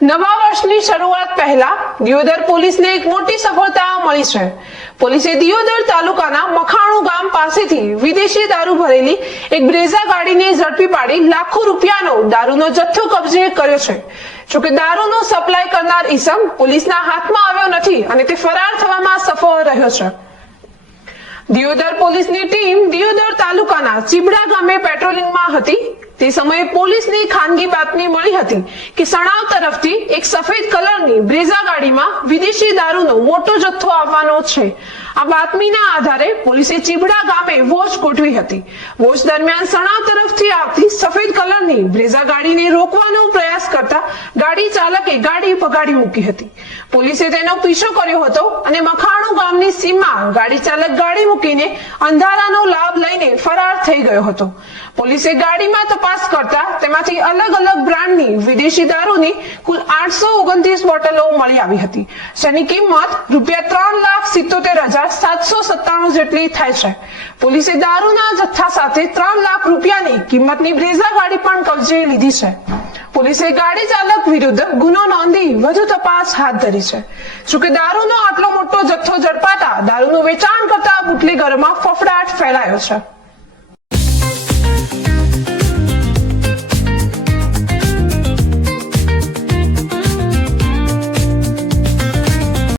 નવા વર્ષની શરૂઆત પહેલા દિયોદર પોલીસને એક મોટી સફળતા મળી છે. પોલીસે દિયોદર તાલુકાના મખાણું ગામ પાસેથી વિદેશી દારૂ ભરેલી એક બ્રેઝા ગાડીને ઝડપી પાડી લાખો રૂપિયાનો દારૂનો જથ્થો કબજે કર્યો છે. જોકે દારૂનો સપ્લાય કરનાર ઈસમ પોલીસના હાથમાં આવ્યો નથી અને તે ફરાર થવામાં સફળ રહ્યો છે. દિયોદર પોલીસની ટીમ દિયોદર તાલુકાના ચીબડા ગામે પેટ્રોલિંગમાં હતી. તે સમયે પોલીસની ખાનગી બાતમી મળી હતી કે સણાવ તરફથી એક સફેદ કલરની બ્રેઝા ગાડીમાં વિદેશી દારૂનો મોટો જથ્થો આવવાનો છે. આ બાતમીના આધારે પોલીસે ચીબડા ગામે વોચ ગોઠવી હતી. વોચ દરમિયાન સણા તરફથી આવતી સફેદ કલરની બ્રેઝા ગાડીને રોકવાનો પ્રયાસ કરતા ગાડી ચાલકે ગાડી પગાડી મૂકી હતી. પોલીસે તેનો પીછો કર્યો હતો અને મખાણું ગામની સીમમાં ગાડી ચાલક ગાડી મૂકીને અંધારાનો લાભ લઈને ફરાર થઈ ગયો હતો. પોલીસે ગાડીમાં તપાસ કરતા તેમાંથી અલગ અલગ બ્રાન્ડની વિદેશી દારૂની કુલ આઠસો ઓગણત્રીસ બોટલો મળી આવી હતી. જેની કિંમત રૂપિયા ત્રણ લાખ સિત્તોતેર હજાર જેટલી થાય છે. પોલીસે દારૂના જથ્થા સાથે ત્રણ લાખ રૂપિયાની કિંમતની બ્રેઝા ગાડી પણ કબજે લીધી છે. પોલીસે ગાડી ચાલક વિરુદ્ધ ગુનો નોંધી વધુ તપાસ હાથ ધરી છે. જોકે દારૂનો આટલો મોટો જથ્થો ઝડપાતા દારૂનું વેચાણ કરતા બુટલેગરોમાં ફફડાટ ફેલાયો છે.